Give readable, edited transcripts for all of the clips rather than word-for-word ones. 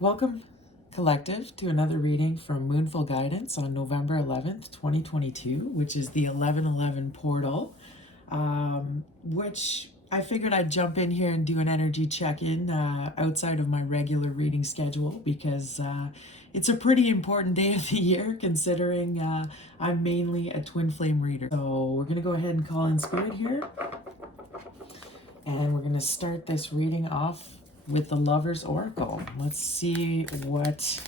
Welcome, Collective, to another reading from Moonful Guidance on November 11th, 2022, which is the 1111 portal, which I figured I'd jump in here and do an energy check-in outside of my regular reading schedule because it's a pretty important day of the year considering I'm mainly a twin flame reader. So we're going to go ahead and call in Spirit here, and we're going to start this reading off with the Lover's Oracle. Let's see what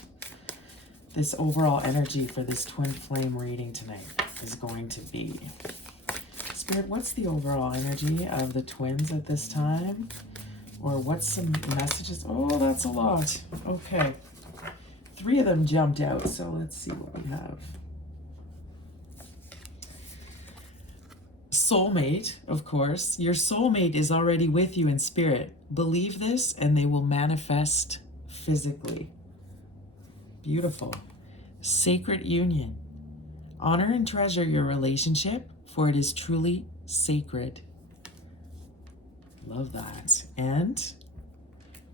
this overall energy for this twin flame reading tonight is going to be. Spirit, what's the overall energy of the twins at this time? Or what's some messages? Oh, that's a lot. Okay. 3 of them jumped out, so let's see what we have. Soulmate, of course. Your soulmate is already with you in spirit. Believe this and they will manifest physically. Beautiful. Sacred union. Honor and treasure your relationship, for it is truly sacred. Love that. And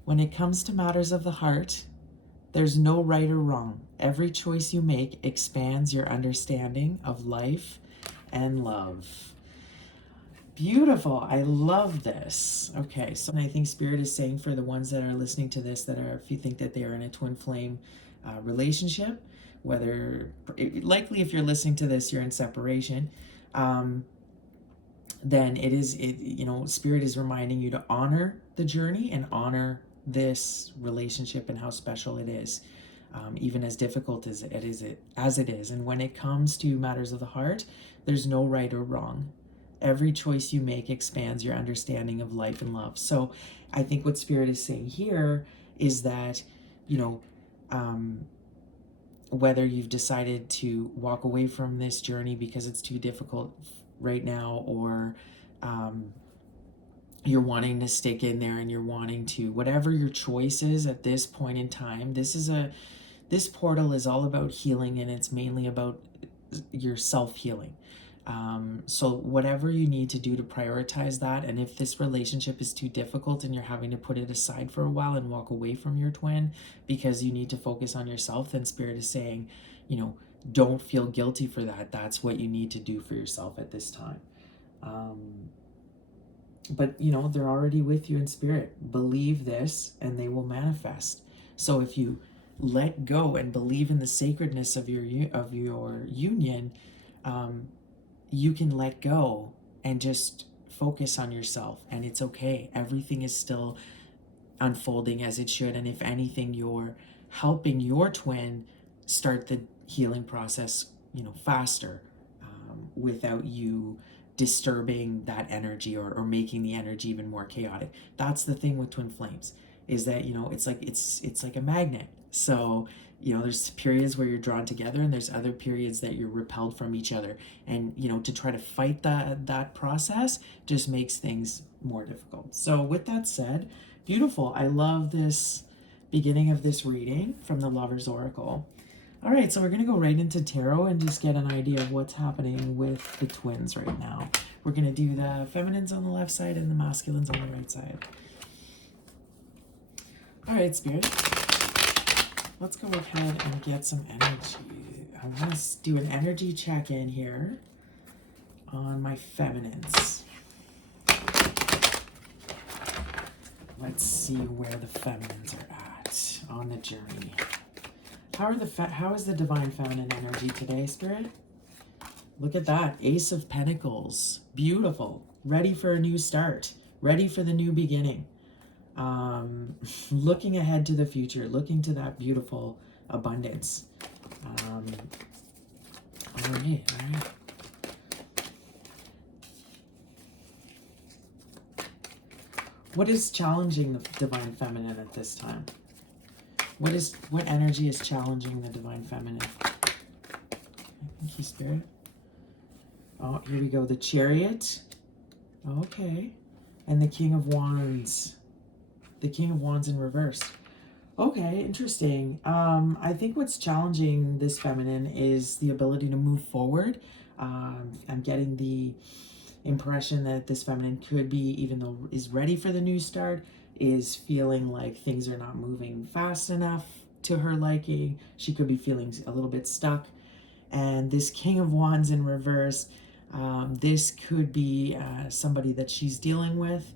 when it comes to matters of the heart, there's no right or wrong. Every choice you make expands your understanding of life and love. Beautiful. I love this. Okay, so I think Spirit is saying for the ones that are listening to this, that are, if you think that they are in a twin flame relationship, whether, likely if you're listening to this, you're in separation, then Spirit is reminding you to honor the journey and honor this relationship and how special it is, even as difficult as it is. And when it comes to matters of the heart, there's no right or wrong. Every choice you make expands your understanding of life and love. So I think what Spirit is saying here is that, whether you've decided to walk away from this journey because it's too difficult right now, or you're wanting to stick in there and you're wanting to, whatever your choice is at this point in time, this portal is all about healing, and it's mainly about your self-healing. So whatever you need to do to prioritize that, and if this relationship is too difficult and you're having to put it aside for a while and walk away from your twin because you need to focus on yourself, then Spirit is saying, don't feel guilty for that. That's what you need to do for yourself at this time. But they're already with you in spirit. Believe this and they will manifest. So if you let go and believe in the sacredness of your union, you can let go and just focus on yourself, and it's okay. Everything is still unfolding as it should, and if anything, you're helping your twin start the healing process, faster, without you disturbing that energy or making the energy even more chaotic. That's the thing with twin flames, is that it's like a magnet. So there's periods where you're drawn together, and there's other periods that you're repelled from each other. And, to try to fight that process just makes things more difficult. So with that said, beautiful. I love this beginning of this reading from the Lover's Oracle. All right, so we're going to go right into tarot and just get an idea of what's happening with the twins right now. We're going to do the feminines on the left side and the masculines on the right side. All right, Spirit. Let's go ahead and get some energy. I want to do an energy check-in here on my feminines. Let's see where the feminines are at on the journey. How is the divine feminine energy today, Spirit? Look at that. Ace of Pentacles. Beautiful. Ready for a new start. Ready for the new beginning. Looking ahead to the future, looking to that beautiful abundance. All right. What is challenging the divine feminine at this time? What energy is challenging the divine feminine? Thank you, Spirit. Oh, here we go. The Chariot. Okay. And the King of Wands. The King of Wands in reverse. Okay, interesting. I think what's challenging this feminine is the ability to move forward. I'm getting the impression that this feminine could be, even though is ready for the new start, is feeling like things are not moving fast enough to her liking. She could be feeling a little bit stuck. And this King of Wands in reverse, this could be somebody that she's dealing with.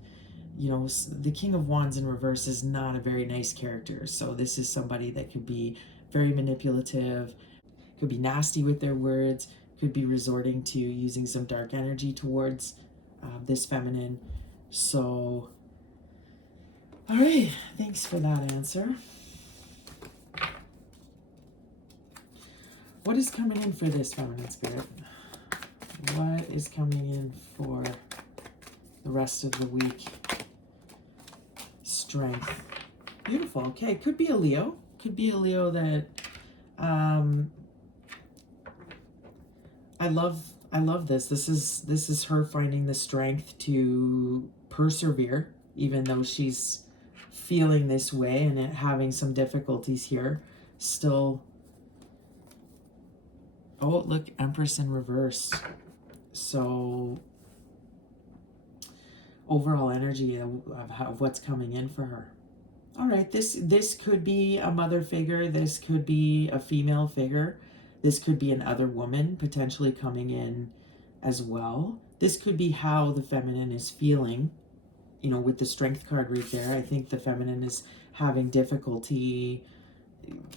You know, the King of Wands in reverse is not a very nice character. So this is somebody that could be very manipulative, could be nasty with their words, could be resorting to using some dark energy towards this feminine. So, all right, thanks for that answer. What is coming in for this feminine spirit? What is coming in for the rest of the week? Strength. Beautiful. Okay, could be a Leo. Could be a Leo that I love this. This is her finding the strength to persevere, even though she's feeling this way and having some difficulties here. Still. Oh, look, Empress in reverse. So overall energy of what's coming in for her. All right, this could be a mother figure. This could be a female figure. This could be an other woman potentially coming in as well. This could be how the feminine is feeling. You know, with the strength card right there, I think the feminine is having difficulty,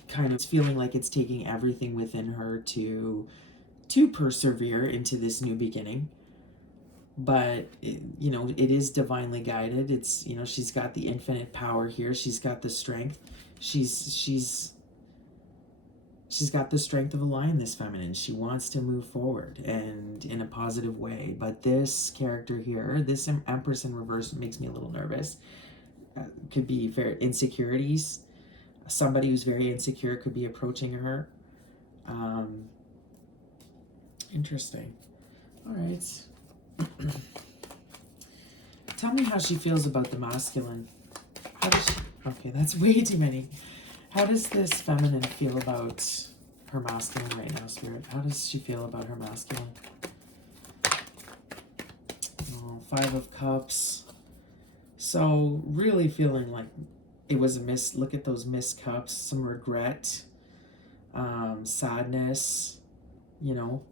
kind of feeling like it's taking everything within her to persevere into this new beginning. But you know, it is divinely guided. It's, you know, she's got the infinite power here. She's got the strength. She's got the strength of a lion, this feminine. She wants to move forward and in a positive way. But this character here, this Empress in reverse, makes me a little nervous. Could be very insecurities. Somebody who's very insecure could be approaching her. Interesting. All right. Tell me how she feels about the masculine. How does she... Okay, that's way too many. How does this feminine feel about her masculine right now, Spirit? How does she feel about her masculine? Oh, 5 of Cups. So really feeling like it was a miss. Look at those missed cups. Some regret, sadness, you know,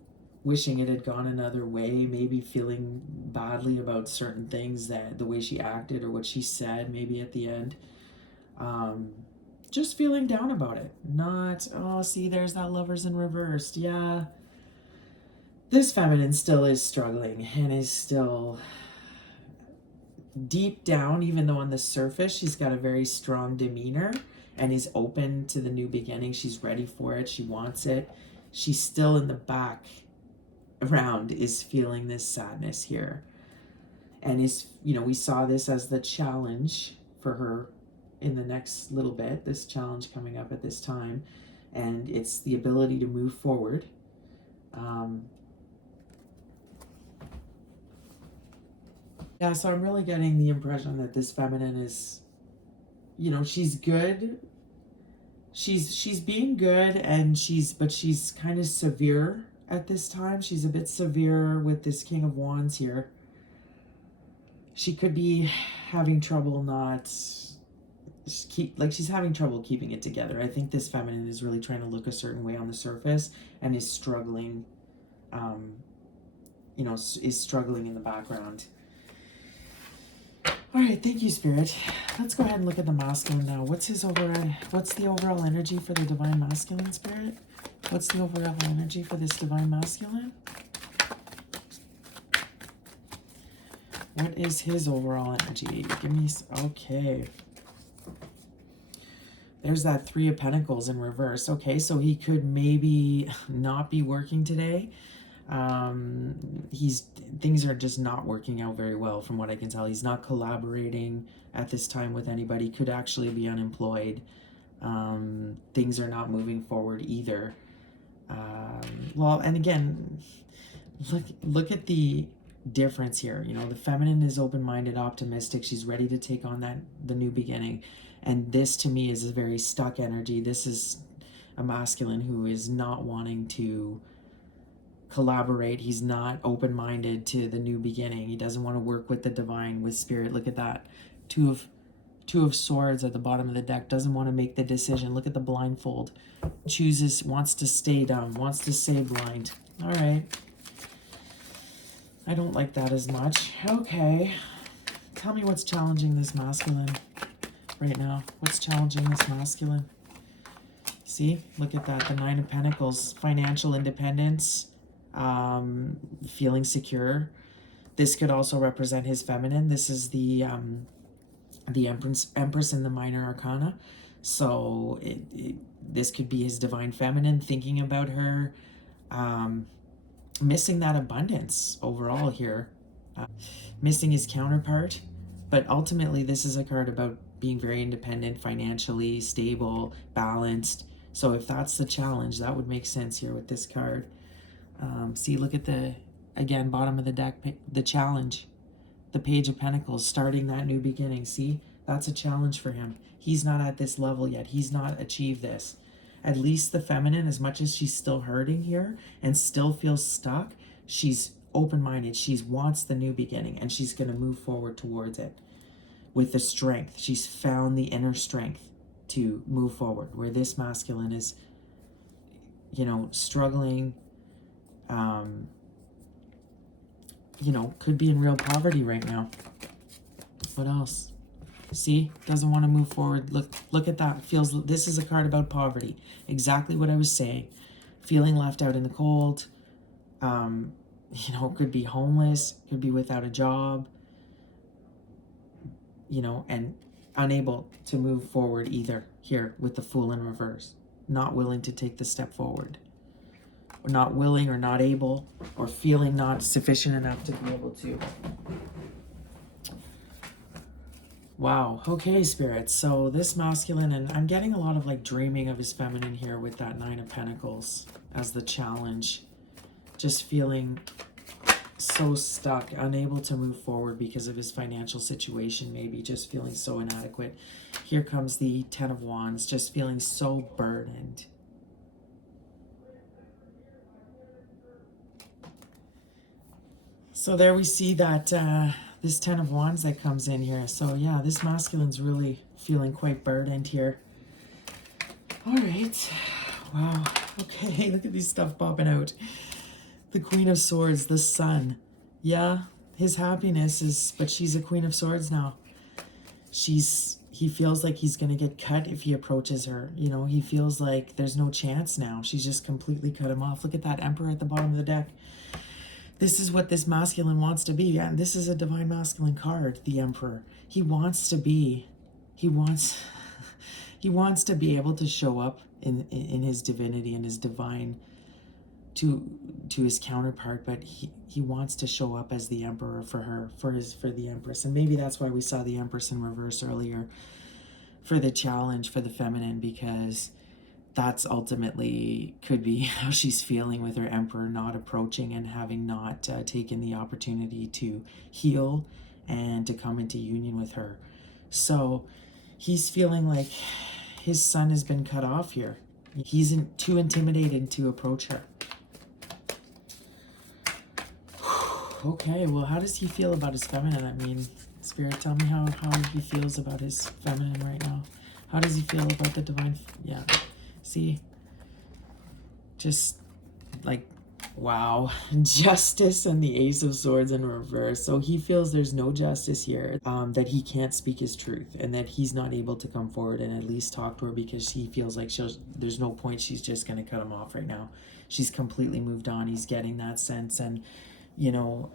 wishing it had gone another way, maybe feeling badly about certain things, that the way she acted or what she said maybe at the end. Just feeling down about it. Not, oh, see, there's that Lovers in reversed. Yeah. This feminine still is struggling and is still deep down, even though on the surface she's got a very strong demeanor and is open to the new beginning. She's ready for it. She wants it. She's still in the background is feeling this sadness here. And is, you know, we saw this as the challenge for her in the next little bit, this challenge coming up at this time. And it's the ability to move forward. Yeah, so I'm really getting the impression that this feminine is, you know, she's good. She's being good, and she's kind of severe at this time. She's a bit severe with this King of Wands here. She could be having trouble she's having trouble keeping it together. I think this feminine is really trying to look a certain way on the surface and is struggling, you know, is struggling in the background. All right, thank you, Spirit. Let's go ahead and look at the masculine now. What's the overall energy for the divine masculine, Spirit? What's the overall energy for this divine masculine? What is his overall energy? Give me, okay. There's that 3 of Pentacles in reverse. Okay, so he could maybe not be working today. Things are just not working out very well from what I can tell. He's not collaborating at this time with anybody. Could actually be unemployed. Things are not moving forward either. Well, and again, look at the difference here. You know, the feminine is open-minded, optimistic. She's ready to take on the new beginning. And this to me is a very stuck energy. This is a masculine who is not wanting to collaborate. He's not open-minded to the new beginning. He doesn't want to work with the divine, with spirit. Look at that. Two Two of Swords at the bottom of the deck, doesn't want to make the decision. Look at the blindfold. Chooses, wants to stay dumb, wants to stay blind. All right. I don't like that as much. Okay. Tell me what's challenging this masculine right now. What's challenging this masculine? See, look at that. The Nine of Pentacles, financial independence, feeling secure. This could also represent his feminine. This is the Empress in the Minor Arcana. So this could be his divine feminine, thinking about her, missing that abundance overall here, missing his counterpart. But ultimately, this is a card about being very independent, financially stable, balanced. So if that's the challenge, that would make sense here with this card. See, look at the, again, bottom of the deck, the challenge. The Page of Pentacles, starting that new beginning. See, that's a challenge for him. He's not at this level yet. He's not achieved this. At least the feminine, as much as she's still hurting here and still feels stuck, she's open-minded. She wants the new beginning, and she's going to move forward towards it with the strength. She's found the inner strength to move forward, where this masculine is, you know, struggling, you know, could be in real poverty right now. What else? See, doesn't want to move forward. Look at that. Feels, this is a card about poverty. Exactly what I was saying. Feeling left out in the cold. You know, could be homeless, could be without a job, you know, and unable to move forward either here with the Fool in reverse. Not willing to take the step forward. Or not willing, or not able, or feeling not sufficient enough to be able to. Wow. Okay, spirits. So this masculine, and I'm getting a lot of like dreaming of his feminine here with that Nine of Pentacles as the challenge. Just feeling so stuck, unable to move forward because of his financial situation, maybe just feeling so inadequate. Here comes the Ten of Wands, just feeling so burdened. So there we see that this Ten of Wands that comes in here. So yeah, this masculine's really feeling quite burdened here. All right. Wow. Okay, look at these stuff popping out. The Queen of Swords, the Sun. Yeah, his happiness is, but she's a Queen of Swords now. He feels like he's going to get cut if he approaches her. You know, he feels like there's no chance now. She's just completely cut him off. Look at that Emperor at the bottom of the deck. This is what this masculine wants to be. And this is a divine masculine card, the Emperor. He wants to be to be able to show up in his divinity and his divine to his counterpart, but he wants to show up as the Emperor for her, for the Empress. And maybe that's why we saw the Empress in reverse earlier for the challenge for the feminine, because that's ultimately could be how she's feeling with her Emperor not approaching and having not taken the opportunity to heal and to come into union with her. So he's feeling like his sun has been cut off here. He's too intimidated to approach her. Okay, well, how does he feel about his feminine? I mean, Spirit, tell me how he feels about his feminine right now. How does he feel about the divine? Yeah, see? Just like, wow. Justice and the Ace of Swords in reverse. So he feels there's no justice here, that he can't speak his truth, and that he's not able to come forward and at least talk to her because he feels like there's no point. She's just going to cut him off right now. She's completely moved on. He's getting that sense, and you know,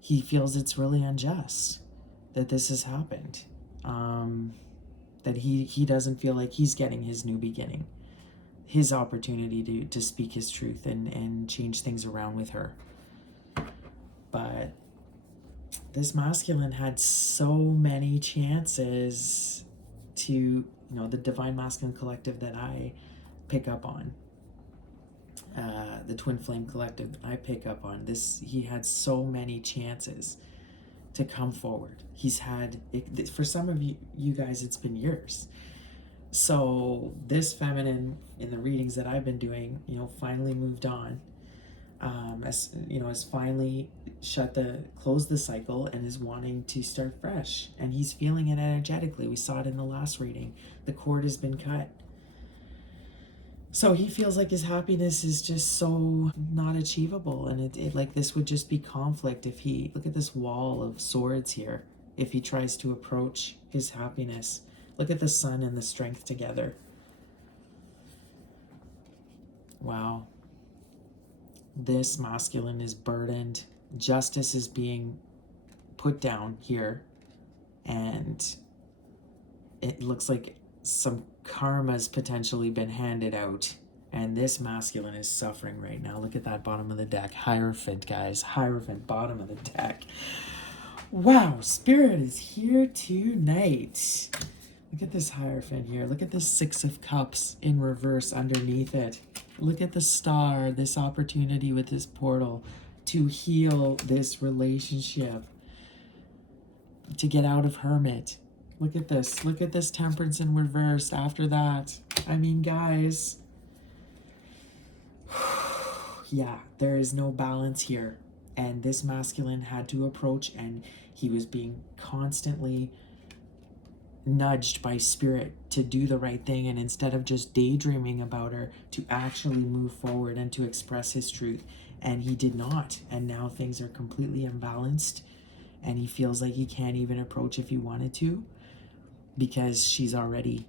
he feels it's really unjust that this has happened. That he doesn't feel like he's getting his new beginning, his opportunity to speak his truth and change things around with her. But this masculine had so many chances to, you know, the Divine Masculine Collective that I pick up on. The Twin Flame Collective I pick up on this. He had so many chances to come forward. He's had it, for some of you guys, it's been years. So this feminine in the readings that I've been doing, you know, finally moved on. As you know, has finally close the cycle and is wanting to start fresh, and he's feeling it energetically. We saw it in the last reading. The cord has been cut. So he feels like his happiness is just so not achievable, and it like this would just be conflict if he, look at this wall of swords here, if he tries to approach his happiness. Look at the sun and the strength together. Wow. This masculine is burdened. Justice is being put down here, and it looks like some karma's potentially been handed out, and this masculine is suffering right now. Look at that bottom of the deck. Hierophant, guys. Hierophant, bottom of the deck. Wow, Spirit is here tonight. Look at this Hierophant here. Look at this Six of Cups in reverse underneath it. Look at the star, this opportunity with this portal to heal this relationship, to get out of Hermit. Look at this. Look at this Temperance in reverse after that. I mean, guys. Yeah, there is no balance here. And this masculine had to approach, and he was being constantly nudged by Spirit to do the right thing, and instead of just daydreaming about her, to actually move forward and to express his truth. And he did not. And now things are completely imbalanced, and he feels like he can't even approach if he wanted to, because she's already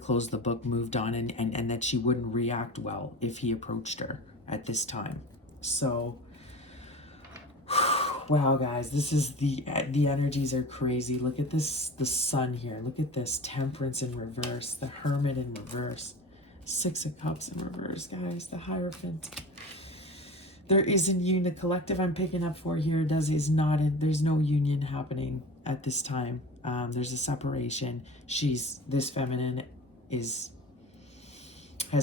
closed the book, moved on, and that she wouldn't react well if he approached her at this time. So wow, guys, this is the energies are crazy. Look at this, the sun here. Look at this, Temperance in reverse, the Hermit in reverse, Six of Cups in reverse, guys, the Hierophant. There isn't union. The collective I'm picking up for here there's no union happening at this time. There's a separation. This feminine has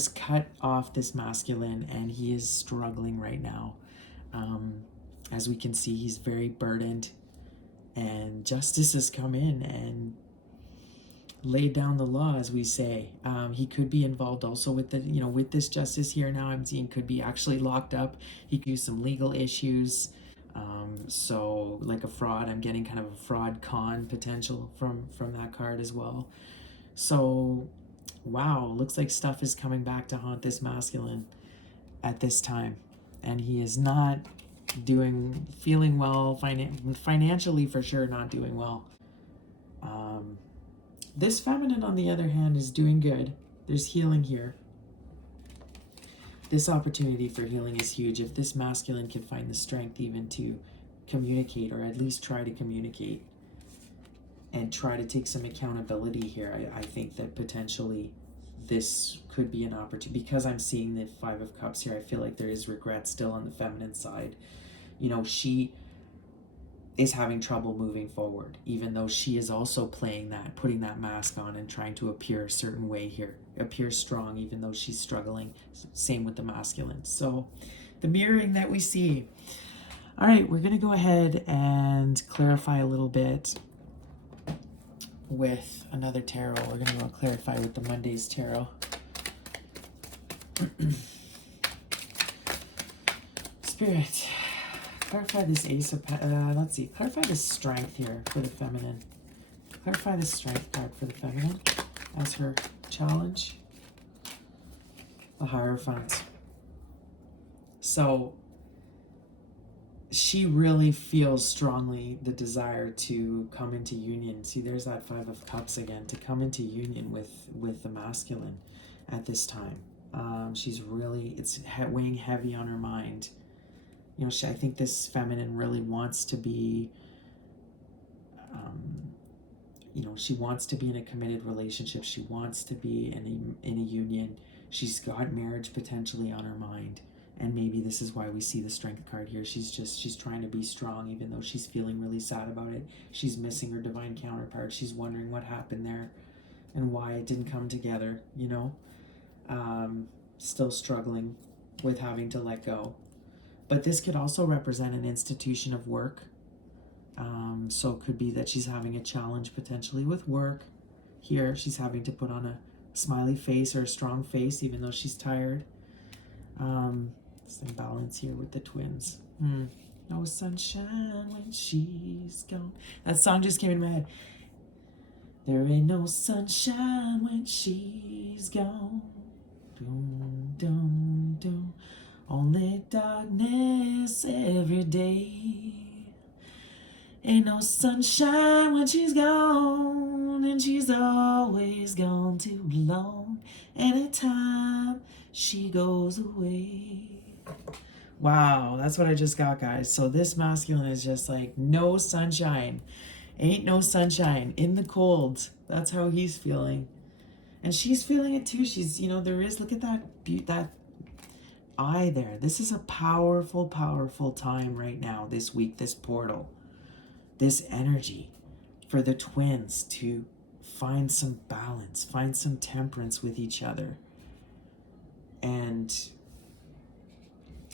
cut off this masculine, and he is struggling right now. As we can see, he's very burdened, and justice has come in and laid down the law, as we say. He could be involved also with with this justice here now. I'm seeing could be actually locked up. He could use some legal issues. So like a fraud, I'm getting kind of a fraud con potential from that card as well. So wow, looks like stuff is coming back to haunt this masculine at this time, and he is not feeling well financially, for sure not doing well. This feminine, on the other hand, is doing good. There's healing here. This opportunity for healing is huge. If this masculine can find the strength even to communicate, or at least try to communicate, and try to take some accountability here, I think that potentially this could be an opportunity. Because I'm seeing the Five of Cups here, I feel like there is regret still on the feminine side. She is having trouble moving forward, even though she is also putting that mask on and trying to appear a certain way here, appear strong, even though she's struggling. Same with the masculine. So the mirroring that we see. All right, we're going to go ahead and clarify a little bit with another tarot. We're going to go clarify with the Monday's tarot. Spirit, clarify this Ace of let's see, clarify the Strength here for the feminine. Clarify the Strength card for the feminine as her challenge. The Hierophant. So she really feels strongly the desire to come into union. See, there's that Five of Cups again, to come into union with the masculine at this time. She's really, it's weighing heavy on her mind. I think this feminine really wants to be, she wants to be in a committed relationship. She wants to be in a union. She's got marriage potentially on her mind. And maybe this is why we see the Strength card here. She's trying to be strong, even though she's feeling really sad about it. She's missing her divine counterpart. She's wondering what happened there and why it didn't come together, Still struggling with having to let go. But this could also represent an institution of work. So it could be that she's having a challenge potentially with work. Here, she's having to put on a smiley face or a strong face, even though she's tired. Some balance here with the twins. No sunshine when she's gone. That song just came in my head. There ain't no sunshine when she's gone. Doom, doom, doom. Only darkness every day. Ain't no sunshine when she's gone, and she's always gone too long. Anytime she goes away. Wow, that's what I just got, guys. So this masculine is just like, no sunshine. Ain't no sunshine in the cold. That's how he's feeling. And she's feeling it too. She's, there is, look at that eye there. This is a powerful, powerful time right now, this week, this portal, this energy for the twins to find some balance, find some temperance with each other. And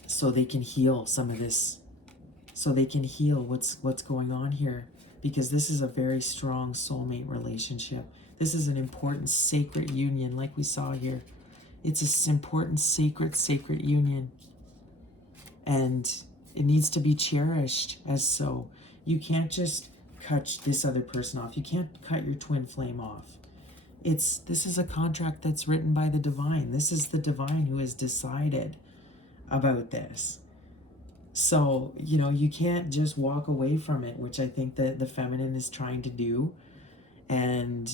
so they can heal some of this, so they can heal what's going on here, because this is a very strong soulmate relationship. This is an important sacred union, like we saw here. It's an important sacred union, and it needs to be cherished as so. You can't just cut this other person off. You can't cut your twin flame off. This is a contract that's written by the divine. This is the divine who has decided about this. So, you can't just walk away from it, which I think that the feminine is trying to do. And,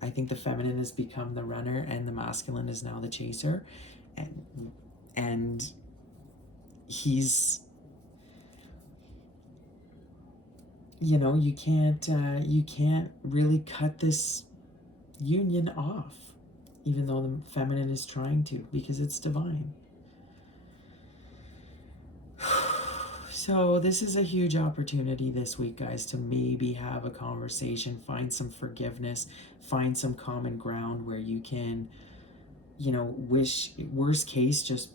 I think the feminine has become the runner and the masculine is now the chaser. And he's, you can't really cut this union off, even though the feminine is trying to, because it's divine. So this is a huge opportunity this week, guys, to maybe have a conversation, find some forgiveness, find some common ground where you can, worst case, just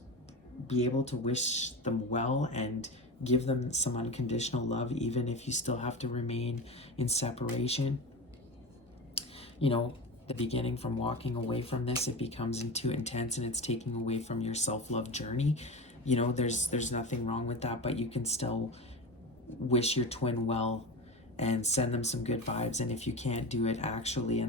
be able to wish them well and give them some unconditional love, even if you still have to remain in separation. The beginning, from walking away from this, it becomes too intense and it's taking away from your self-love journey. There's nothing wrong with that, but you can still wish your twin well and send them some good vibes. And if you can't do it actually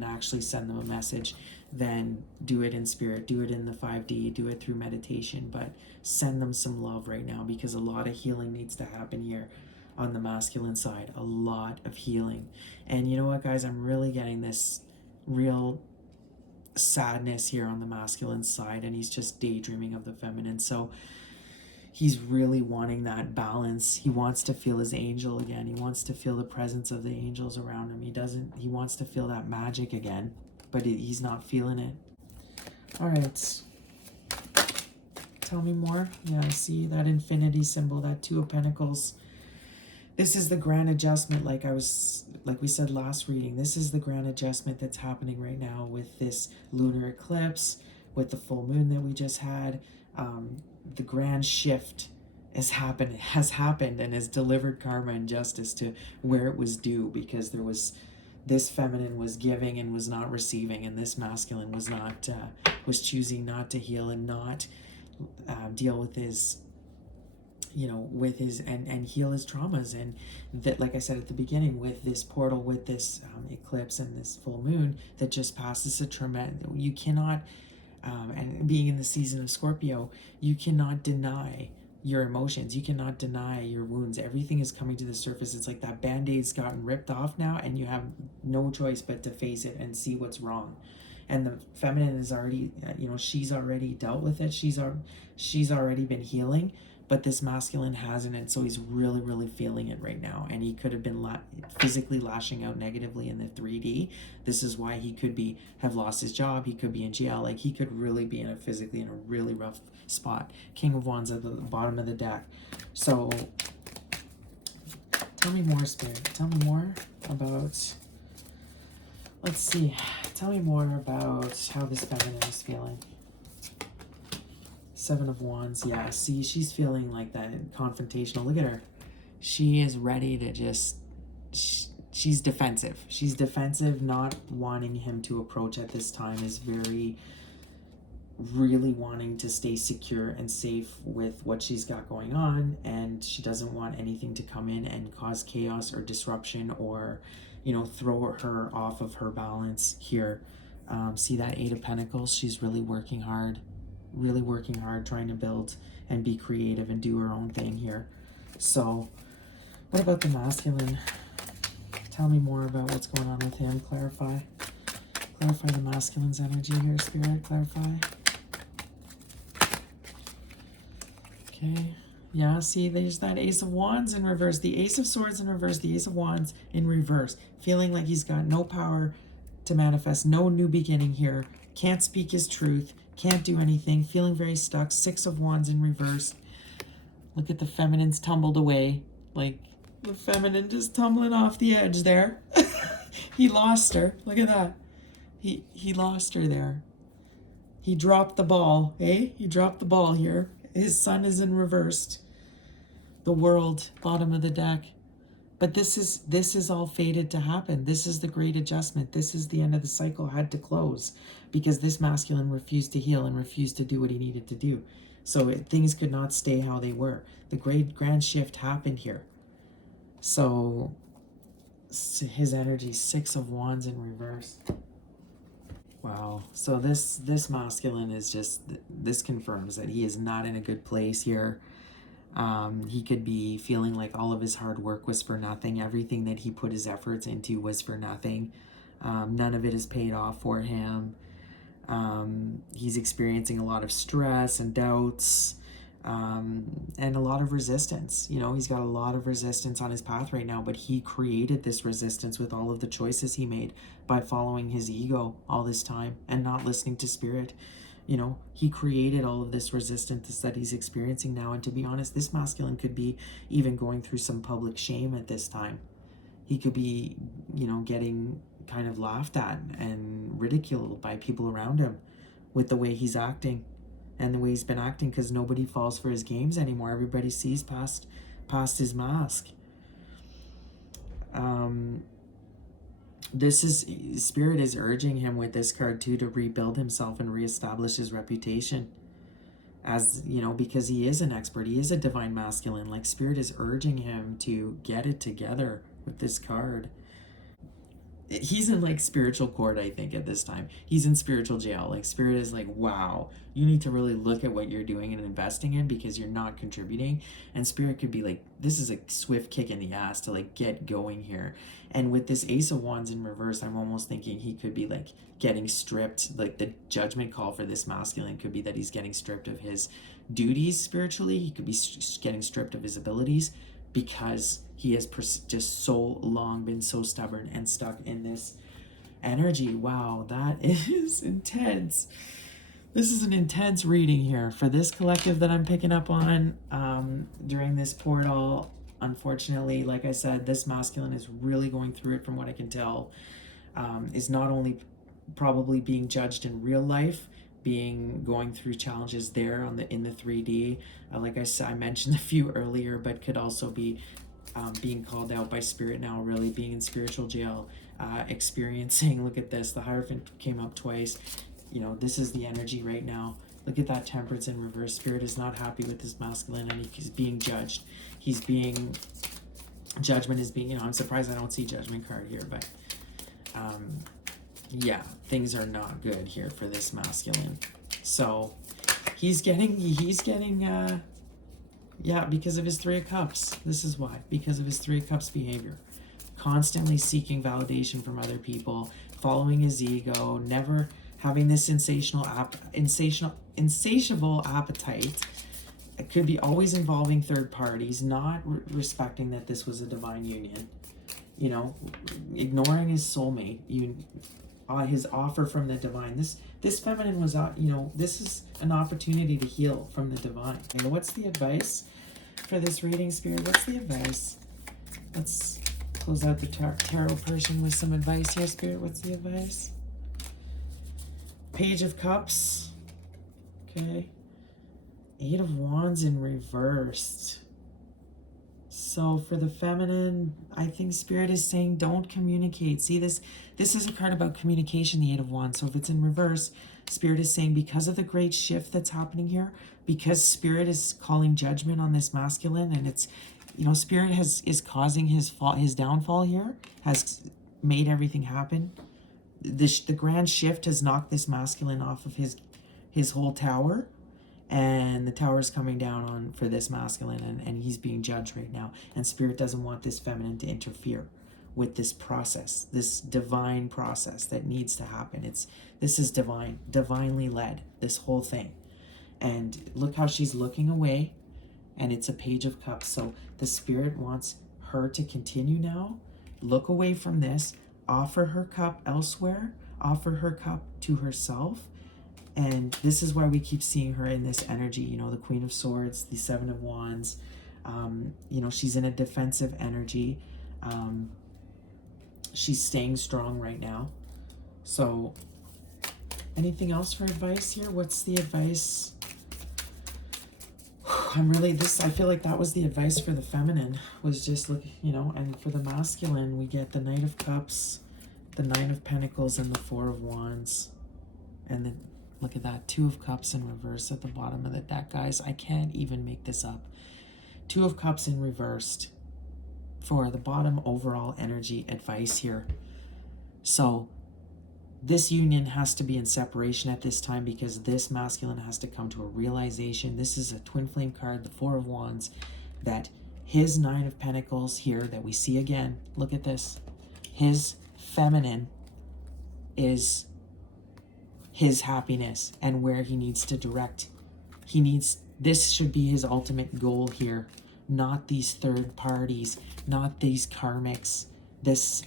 send them a message, then do it in spirit, do it in the 5D, do it through meditation, but send them some love right now, because a lot of healing needs to happen here on the masculine side, a lot of healing. And you know what, guys, I'm really getting this real sadness here on the masculine side, and he's just daydreaming of the feminine. So he's really wanting that balance. He wants to feel his angel again. He wants to feel the presence of the angels around him. He wants to feel that magic again, but he's not feeling it. All right. Tell me more. Yeah, I see that infinity symbol, that Two of Pentacles. This is the grand adjustment, like we said last reading. This is the grand adjustment that's happening right now with this lunar eclipse, with the full moon that we just had. The grand shift has happened and has delivered karma and justice to where it was due, because this feminine was giving and was not receiving, and this masculine was choosing not to heal and not deal with his and heal his traumas. And that, like I said at the beginning, with this portal, with this eclipse and this full moon that just passes, a tremendous, you cannot and being in the season of Scorpio, you cannot deny your emotions. You cannot deny your wounds. Everything is coming to the surface. It's like that Band-Aid's gotten ripped off now, and you have no choice but to face it and see what's wrong. And the feminine is already, she's already dealt with it. She's already been healing, but this masculine hasn't, and so he's really, really feeling it right now. And he could have been physically lashing out negatively in the 3D. This is why he could have lost his job. He could be in jail. Like, he could really be physically in a really rough spot. King of Wands at the bottom of the deck. So tell me more, Spirit. Tell me more about, let's see. Tell me more about how this feminine is feeling. Seven of Wands. Yeah, see, she's feeling like that confrontational. Look at her. She is ready to just, she's defensive. She's defensive, not wanting him to approach at this time is very, really wanting to stay secure and safe with what she's got going on, and she doesn't want anything to come in and cause chaos or disruption or, you know, throw her off of her balance here. See that Eight of Pentacles? She's really working hard, trying to build and be creative and do her own thing here. So what about the masculine? Tell me more about what's going on with him. Clarify the masculine's energy here, Spirit. Clarify. Okay. Yeah, see, there's that Ace of Wands in reverse, the Ace of Swords in reverse, the Ace of Wands in reverse. Feeling like he's got no power to manifest, no new beginning here. Can't speak his truth, can't do anything, feeling very stuck. Six of Wands in reverse. Look at the feminine's tumbled away. Like, the feminine just tumbling off the edge there. He lost her. Look at that. He lost her there. He dropped the ball, eh? He dropped the ball here. His sun is in reversed. The World, bottom of the deck. But this is all fated to happen. This is the great adjustment. This is the end of the cycle, had to close, because this masculine refused to heal and refused to do what he needed to do. So things could not stay how they were. The great grand shift happened here. So his energy, Six of Wands in reverse. Wow. So this masculine is just, this confirms that he is not in a good place here. He could be feeling like all of his hard work was for nothing. Everything that he put his efforts into was for nothing. None of it is paid off for him. He's experiencing a lot of stress and doubts, and a lot of resistance. You know, he's got a lot of resistance on his path right now, but he created this resistance with all of the choices he made by following his ego all this time and not listening to Spirit. You know, he created all of this resistance that he's experiencing now. And to be honest, this masculine could be even going through some public shame at this time. He could be, you know, getting kind of laughed at and ridiculed by people around him with the way he's acting and the way he's been acting, because nobody falls for his games anymore. Everybody sees past his mask. This is, Spirit is urging him with this card too to rebuild himself and reestablish his reputation as, you know, because he is an expert. He is a divine masculine. Like, Spirit is urging him to get it together with this card. He's in like spiritual court, I think, at this time. He's in spiritual jail. Like, Spirit is like, wow, you need to really look at what you're doing and investing in, because you're not contributing. And Spirit could be like, this is a swift kick in the ass to like get going here. And with this Ace of Wands in reverse, I'm almost thinking he could be like getting stripped. Like, the judgment call for this masculine could be that he's getting stripped of his duties spiritually. He could be getting stripped of his abilities, because he has just so long been so stubborn and stuck in this energy. Wow, that is intense. This is an intense reading here for this collective that I'm picking up on during this portal. Unfortunately, like I said, this masculine is really going through it, from what I can tell. Is not only probably being judged in real life, going through challenges there in the 3D, like I said, I mentioned a few earlier, but could also be being called out by Spirit now, really being in spiritual jail, experiencing, look at this, the Hierophant came up twice. You know, this is the energy right now. Look at that Temperance in reverse. Spirit is not happy with this masculine, and he's being judged. Judgment is being, you know, I'm surprised I don't see Judgment card here, but yeah, things are not good here for this masculine. So he's getting yeah, because of his Three of Cups. This is why, because of his Three of Cups behavior. Constantly seeking validation from other people, following his ego, never having this insatiable appetite. It could be always involving third parties, not respecting that this was a divine union. You know, ignoring his soulmate, his offer from the divine. This feminine was, you know, this is an opportunity to heal from the divine. You know, what's the advice for this reading, Spirit? What's the advice? Let's close out the tarot person with some advice here, Spirit. What's the advice? Page of Cups. Okay. Eight of Wands in reversed. So for the feminine, I think Spirit is saying don't communicate. See, this is a card about communication, the Eight of Wands. So if it's in reverse, Spirit is saying, because of the great shift that's happening here, because Spirit is calling judgment on this masculine, and it's, you know, Spirit is causing his fall, his downfall here, has made everything happen. The grand shift has knocked this masculine off of his whole tower, and the tower is coming down on for this masculine, and he's being judged right now. And Spirit doesn't want this feminine to interfere with this process, this divine process that needs to happen. This is divine, divinely led, this whole thing. And look how she's looking away, and it's a Page of Cups. So the Spirit wants her to continue now, look away from this, offer her cup elsewhere, offer her cup to herself. And this is why we keep seeing her in this energy, you know, the Queen of Swords, the Seven of Wands. You know, she's in a defensive energy. She's staying strong right now. So anything else for advice here? What's the advice? I feel like that was the advice for the feminine, was just look, you know, and for the masculine, we get the Knight of Cups, the Nine of Pentacles, and the Four of Wands. And then look at that, Two of Cups in reverse at the bottom of the deck, guys. I can't even make this up. Two of Cups in reversed for the bottom overall energy advice here. So this union has to be in separation at this time, because this masculine has to come to a realization. This is a twin flame card, the Four of Wands, that his Nine of Pentacles here that we see again, look at this, his feminine is his happiness and where he needs to direct. This should be his ultimate goal here, not these third parties, not these karmics,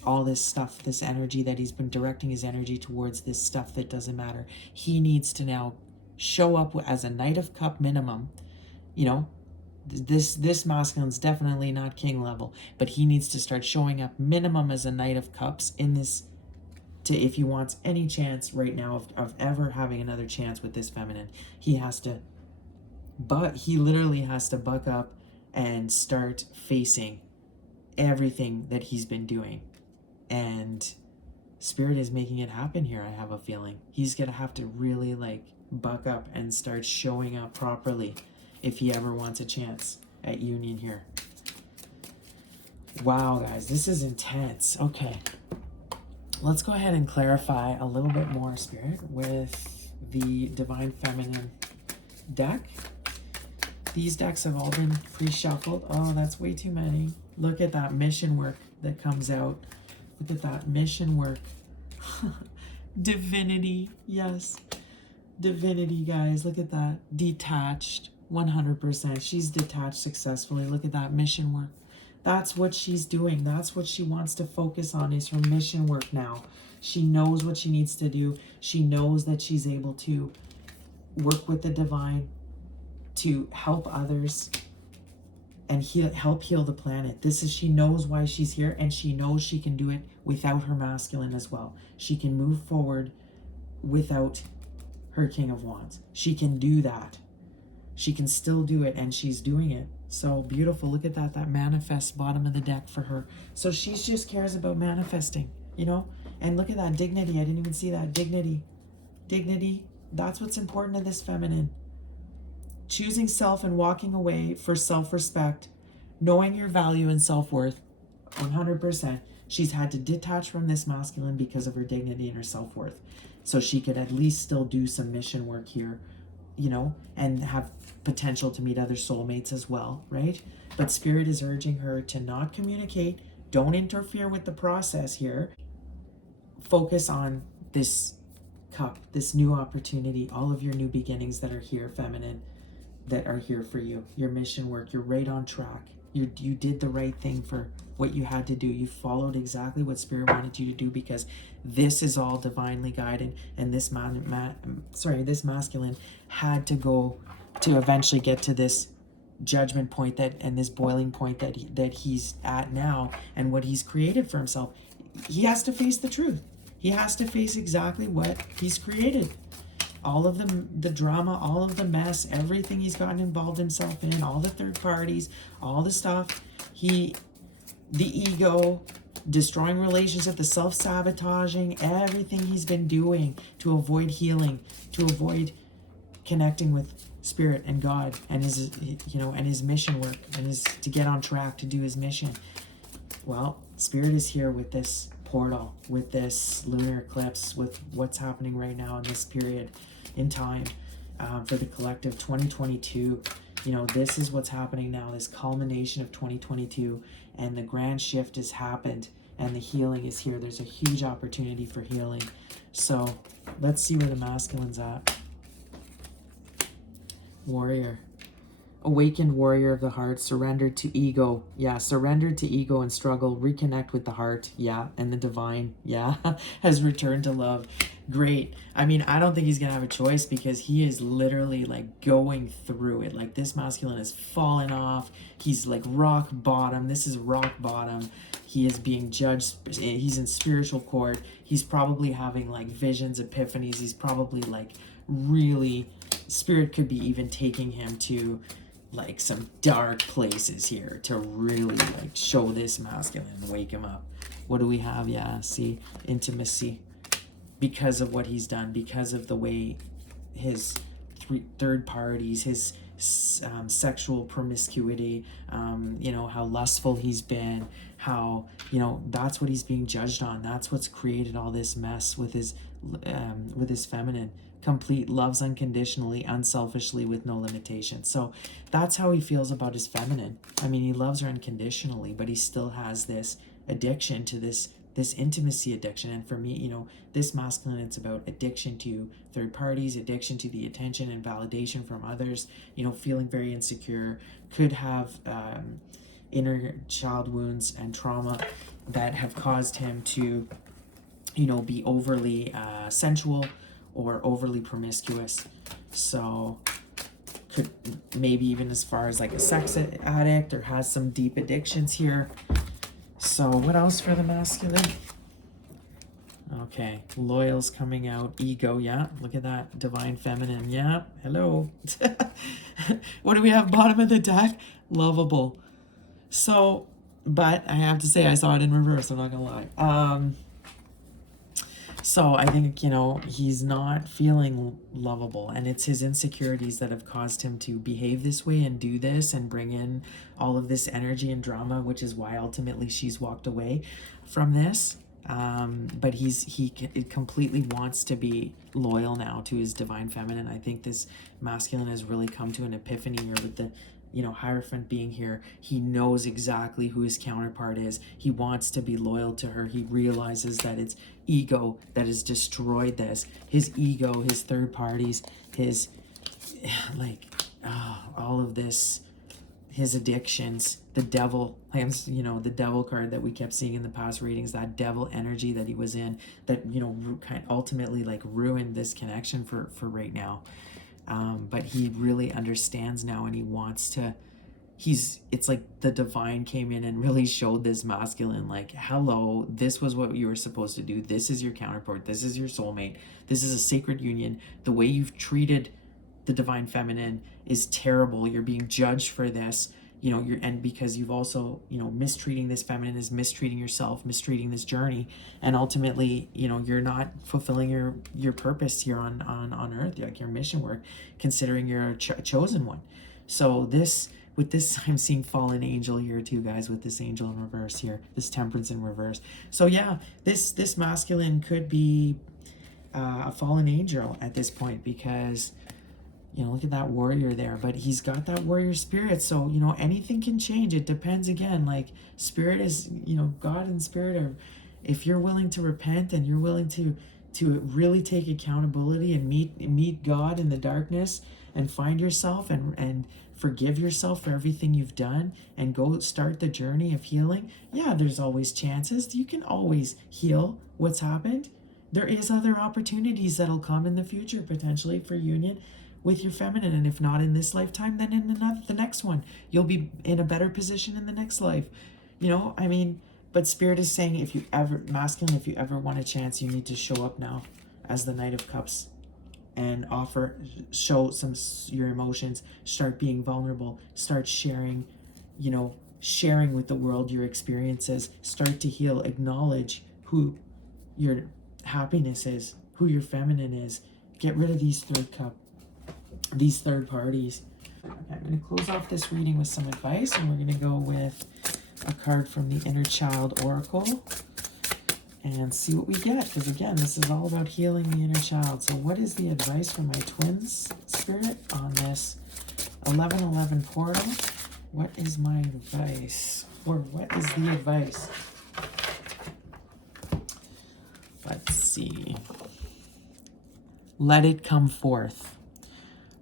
all this stuff, this energy that he's been directing his energy towards, this stuff that doesn't matter. He needs to now show up as a Knight of Cup minimum. You know, this masculine's definitely not king level, but he needs to start showing up minimum as a Knight of Cups in this, if he wants any chance right now of ever having another chance with this feminine. He literally has to buck up and start facing everything that he's been doing. And Spirit is making it happen here, I have a feeling. He's gonna have to really like buck up and start showing up properly if he ever wants a chance at union here. Wow, guys, this is intense. Okay, let's go ahead and clarify a little bit more, Spirit, with the Divine Feminine deck. These decks have all been pre-shuffled. Oh, that's way too many. Look at that mission work that comes out. Look at that mission work. Divinity, yes. Divinity, guys, look at that. Detached, 100%. She's detached successfully. Look at that mission work. That's what she's doing. That's what she wants to focus on, is her mission work now. She knows what she needs to do. She knows that she's able to work with the divine to help others and help heal the planet. She knows why she's here, and she knows she can do it without her masculine as well. She can move forward without her King of Wands. She can do that. She can still do it, and she's doing it. So beautiful. Look at that manifest bottom of the deck for her. So she just cares about manifesting, you know? And look at that dignity. I didn't even see that. Dignity. That's what's important to this feminine. Choosing self and walking away for self-respect, knowing your value and self-worth, 100%. She's had to detach from this masculine because of her dignity and her self-worth. So she could at least still do some mission work here, you know, and have potential to meet other soulmates as well, right? But Spirit is urging her to not communicate. Don't interfere with the process here. Focus on this cup, this new opportunity, all of your new beginnings that are here, feminine, that are here for you. Your mission work, you're right on track. You did the right thing for what you had to do. You followed exactly what Spirit wanted you to do, because this is all divinely guided, and this this masculine had to go to eventually get to this judgment point and this boiling point that he's at now, and what he's created for himself. He has to face the truth. He has to face exactly what he's created. All of the drama, all of the mess, everything he's gotten involved himself in, all the third parties, all the stuff, the ego, destroying relationships, the self-sabotaging, everything he's been doing to avoid healing, to avoid connecting with spirit and God and his, and his mission work, and his, to get on track to do his mission. Well, spirit is here with this portal, with this lunar eclipse, with what's happening right now in this period in time, for the collective 2022. This is what's happening now, this culmination of 2022, and the grand shift has happened, and the healing is here. There's a huge opportunity for healing. So let's see where the masculine's at. Warrior. Awakened warrior of the heart, surrendered to ego. Yeah, surrendered to ego and struggle, reconnect with the heart. Yeah, and the divine. Yeah, has returned to love. Great. I mean, I don't think he's gonna have a choice, because he is literally like going through it. Like, this masculine is falling off. He's like rock bottom. This is rock bottom. He is being judged. He's in spiritual court. He's probably having like visions, epiphanies. He's probably like really, spirit could be even taking him to like some dark places here to really like show this masculine and wake him up. What do we have? Yeah, see, intimacy, because of what he's done, because of the way his third parties, his sexual promiscuity, how lustful he's been, how, that's what he's being judged on. That's what's created all this mess with his feminine. Complete, loves unconditionally, unselfishly, with no limitations. So that's how he feels about his feminine. I mean, he loves her unconditionally, but he still has this addiction to this intimacy addiction. And for me, this masculine, it's about addiction to third parties, addiction to the attention and validation from others, feeling very insecure, could have inner child wounds and trauma that have caused him to, be overly sensual or overly promiscuous. So could maybe even as far as like a sex addict, or has some deep addictions here. So what else for the masculine? Okay, loyal's coming out. Ego, yeah, look at that. Divine feminine, yeah, hello. What do we have bottom of the deck? Lovable. So, but I have to say, I saw it in reverse, I'm not gonna lie. So I think, he's not feeling lovable, and it's his insecurities that have caused him to behave this way and do this and bring in all of this energy and drama, which is why ultimately she's walked away from this. But he completely wants to be loyal now to his divine feminine. I think this masculine has really come to an epiphany here with the Hierophant being here. He knows exactly who his counterpart is. He wants to be loyal to her. He realizes that it's ego that has destroyed this. His ego, his third parties, his all of this, his addictions, the devil, the devil card that we kept seeing in the past readings, that devil energy that he was in, that kind of ultimately like ruined this connection for right now. But he really understands now, and he wants to, it's like the divine came in and really showed this masculine, like, hello, this was what you were supposed to do. This is your counterpart. This is your soulmate. This is a sacred union. The way you've treated the divine feminine is terrible. You're being judged for this, and because you've also, mistreating this feminine is mistreating yourself, mistreating this journey. And ultimately, you're not fulfilling your purpose here on earth, like your mission work, considering you're a chosen one. So with this, I'm seeing fallen angel here too, guys, with this angel in reverse here, this temperance in reverse. So yeah, this masculine could be a fallen angel at this point, because look at that warrior there, but he's got that warrior spirit. So, anything can change. It depends, again, like spirit is, God and spirit are, if you're willing to repent and you're willing to really take accountability and meet God in the darkness and find yourself and forgive yourself for everything you've done and go start the journey of healing. Yeah, there's always chances. You can always heal what's happened. There is other opportunities that'll come in the future, potentially, for union with your feminine, and if not in this lifetime, then in the next one. You'll be in a better position in the next life. But spirit is saying, if you ever want a chance, you need to show up now as the Knight of Cups and show your emotions, start being vulnerable, start sharing, sharing with the world your experiences. Start to heal. Acknowledge who your happiness is, who your feminine is. Get rid of these third parties. Okay, I'm going to close off this reading with some advice, and we're going to go with a card from the Inner Child Oracle and see what we get, because again, this is all about healing the inner child. So what is the advice from my twins spirit on this 1111 portal? What is my advice? Or what is the advice? Let's see. Let it come forth.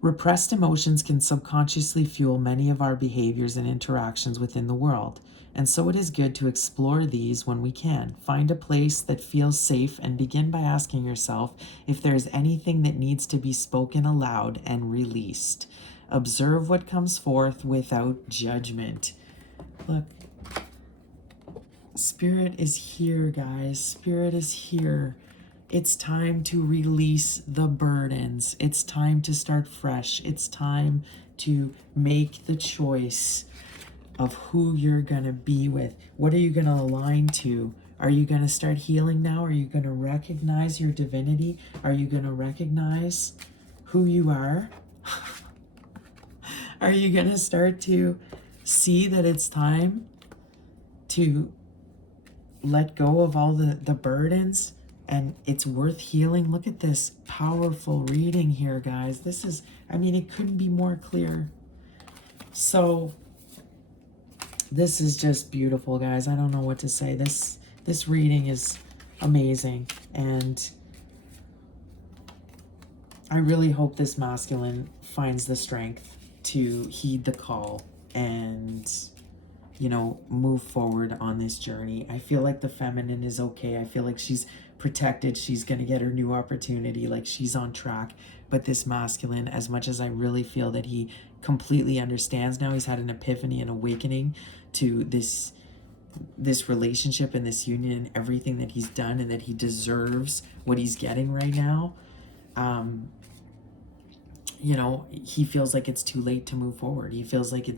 Repressed emotions can subconsciously fuel many of our behaviors and interactions within the world. And so it is good to explore these when we can. Find a place that feels safe and begin by asking yourself if there is anything that needs to be spoken aloud and released. Observe what comes forth without judgment. Look, Spirit is here, guys. Spirit is here. It's time to release the burdens. It's time to start fresh. It's time to make the choice of who you're going to be with. What are you going to align to? Are you going to start healing now? Are you going to recognize your divinity? Are you going to recognize who you are? Are you going to start to see that it's time to let go of all the burdens, and it's worth healing? Look at this powerful reading here, guys. This is, I mean, it couldn't be more clear. So this is just beautiful, guys. I don't know what to say. This reading is amazing, and I really hope this masculine finds the strength to heed the call and, you know, move forward on this journey. I feel like the feminine is okay. I feel like she's protected. She's going to get her new opportunity. Like, she's on track. But this masculine, as much as I really feel that he completely understands now, he's had an epiphany and awakening to this relationship and this union and everything that he's done, and that he deserves what he's getting right now. You know, he feels like it's too late to move forward. He feels like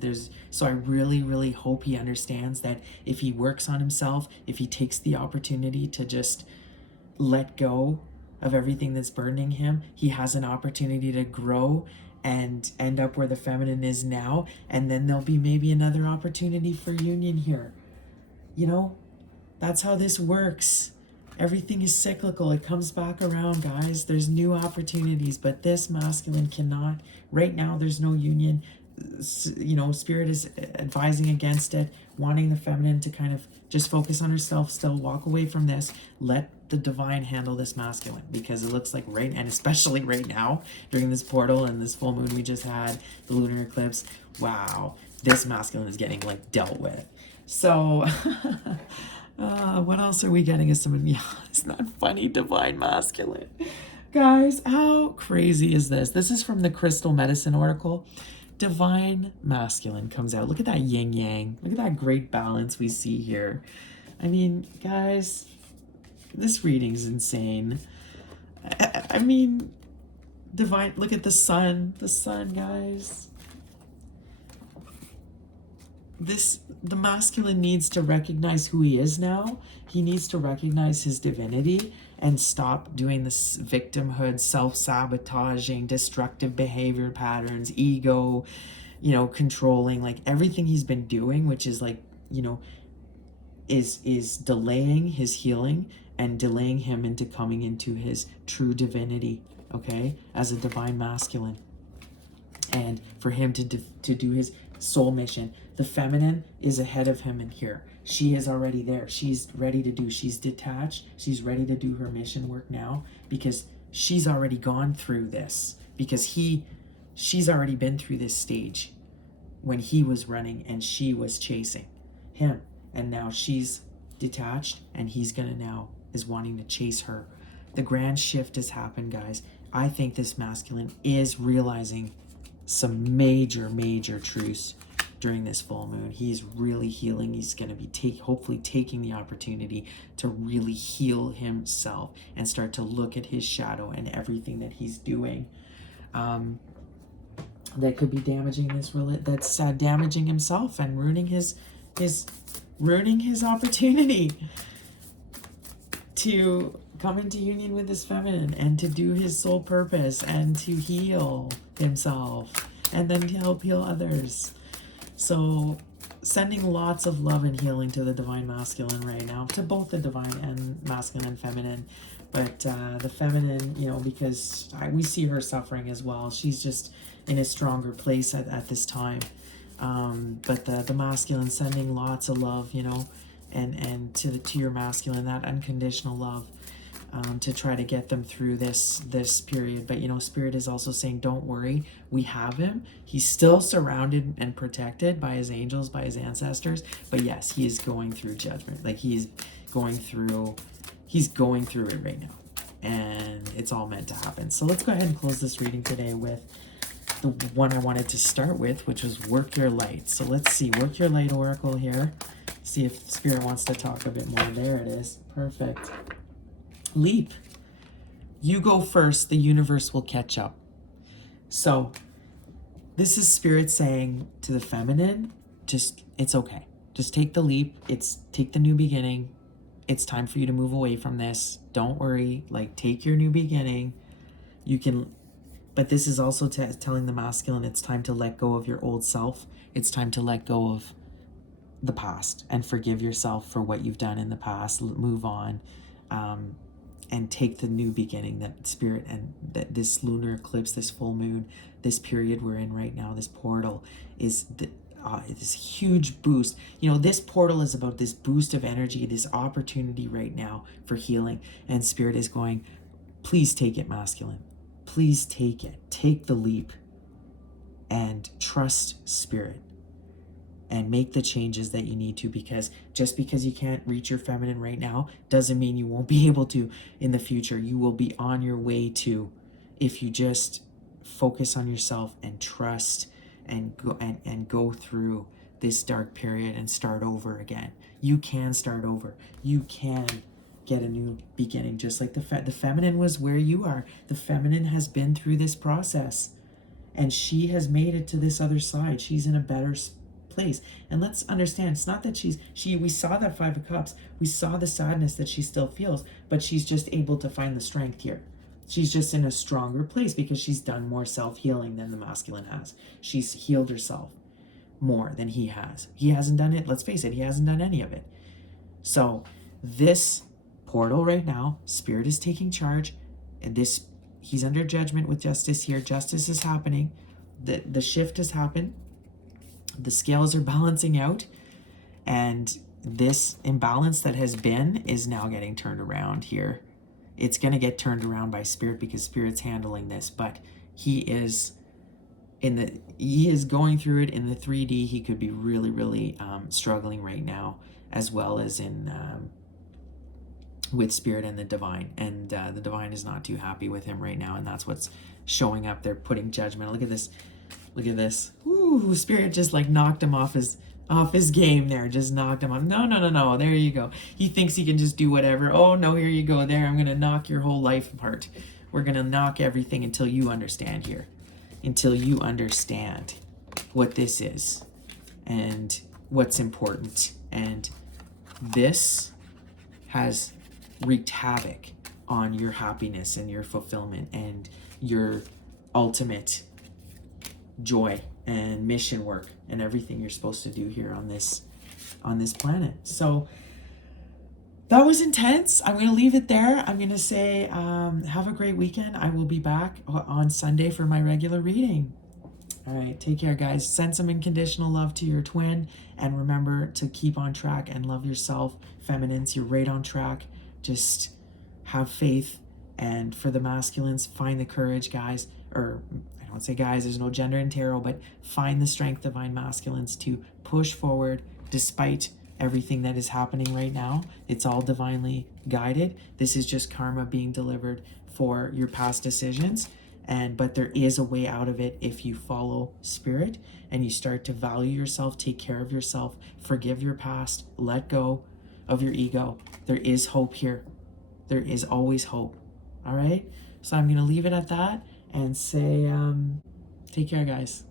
so I really, really hope he understands that if he works on himself, if he takes the opportunity to just let go of everything that's burdening him, he has an opportunity to grow and end up where the feminine is now. And then there'll be maybe another opportunity for union here. You know, that's how this works. Everything is cyclical. It comes back around, guys. There's new opportunities, but this masculine cannot. Right now, there's no union. You know, Spirit is advising against it, wanting the feminine to kind of just focus on herself, still walk away from this. Let the divine handle this masculine, because it looks like right, and especially right now, during this portal and this full moon we just had, the lunar eclipse, wow, this masculine is getting like dealt with. So what else are we getting? Yeah, it's not funny, divine masculine. Guys, how crazy is this? This is from the Crystal Medicine Oracle. Divine masculine comes out. Look at that yin yang. Look at that great balance we see here. I mean, guys, this reading's insane. I mean, divine, look at the sun, guys. The masculine needs to recognize who he is now. He needs to recognize his divinity and stop doing this victimhood, self-sabotaging, destructive behavior patterns, ego, you know, controlling, like everything he's been doing, which is like, you know, is delaying his healing and delaying him into coming into his true divinity, okay, as a divine masculine. And for him to do his soul mission. The feminine is ahead of him in here. She is already there. She's ready to do. She's detached. She's ready to do her mission work now, because she's already gone through this, because she's already been through this stage when he was running and she was chasing him. And now she's detached, and he's gonna now is wanting to chase her. The grand shift has happened, guys. I think this masculine is realizing some major truths during this full moon. He's really healing. He's going to be hopefully taking the opportunity to really heal himself and start to look at his shadow and everything that he's doing that could be damaging that's damaging himself and ruining his is ruining his opportunity to come into union with his feminine and to do his soul purpose and to heal himself and then to help heal others. So sending lots of love and healing to the divine masculine right now, to both the divine and masculine and feminine. But the feminine, you know, because we see her suffering as well. She's just in a stronger place at this time. But the masculine, sending lots of love, you know, and to your masculine, that unconditional love, to try to get them through this period. But you know, Spirit is also saying, don't worry, we have him. He's still surrounded and protected by his angels, by his ancestors. But yes, he is going through judgment. Like he's going through it right now, and it's all meant to happen. So let's go ahead and close this reading today with the one I wanted to start with, which was Work Your Light. So let's see, Work Your Light Oracle here. See if Spirit wants to talk a bit more. There it is. Perfect. Leap. You go first, the universe will catch up. So this is Spirit saying to the feminine, just, it's okay. Just take the leap. Take the new beginning. It's time for you to move away from this. Don't worry. Like, take your new beginning. You can, but this is also telling the masculine, it's time to let go of your old self. It's time to let go of the past and forgive yourself for what you've done in the past. Move on, and take the new beginning that Spirit, and that this lunar eclipse, this full moon, this period we're in right now, this portal is this huge boost. You know, this portal is about this boost of energy, this opportunity right now for healing. And Spirit is going, please take it, masculine. Please take it. Take the leap and trust Spirit and make the changes that you need to, because just because you can't reach your feminine right now doesn't mean you won't be able to in the future. You will be on your way to, if you just focus on yourself and trust and go through this dark period and start over again. You can start over. You can get a new beginning, just like the feminine was where you are. The feminine has been through this process and she has made it to this other side. She's in a better place. And let's understand, it's not that we saw that 5 of Cups, we saw the sadness that she still feels, but she's just able to find the strength here. She's just in a stronger place because she's done more self-healing than the masculine has. She's healed herself more than he has. He hasn't done it. Let's face it, he hasn't done any of it. So this portal right now, Spirit is taking charge, and he's under judgment with justice here. Justice is happening. The shift has happened. The scales are balancing out, and this imbalance that has been is now getting turned around here. It's going to get turned around by Spirit because Spirit's handling this, but he is going through it in the 3D. He could be really, really struggling right now, as well as in with Spirit and the divine, and the divine is not too happy with him right now, and that's what's showing up. They're putting judgment. Look at this. Ooh, Spirit just like knocked him off his game there. Just knocked him off. No. There you go. He thinks he can just do whatever. Oh no, here you go. There, I'm gonna knock your whole life apart. We're gonna knock everything until you understand here. Until you understand what this is and what's important. And this has wreaked havoc on your happiness and your fulfillment and your ultimate joy and mission work and everything you're supposed to do here on this planet. So that was intense. I'm going to leave it there. I'm going to say have a great weekend. I will be back on Sunday for my regular reading. All right, take care, guys. Send some unconditional love to your twin, and remember to keep on track and love yourself. Feminines, you're right on track. Just have faith. And for the masculines, find the courage, guys. Or I don't say guys, there's no gender in tarot, but find the strength, divine masculines, to push forward despite everything that is happening right now. It's all divinely guided. This is just karma being delivered for your past decisions. But there is a way out of it if you follow Spirit and you start to value yourself, take care of yourself, forgive your past, let go of your ego. There is hope here. There is always hope. All right? So I'm going to leave it at that and say, take care, guys.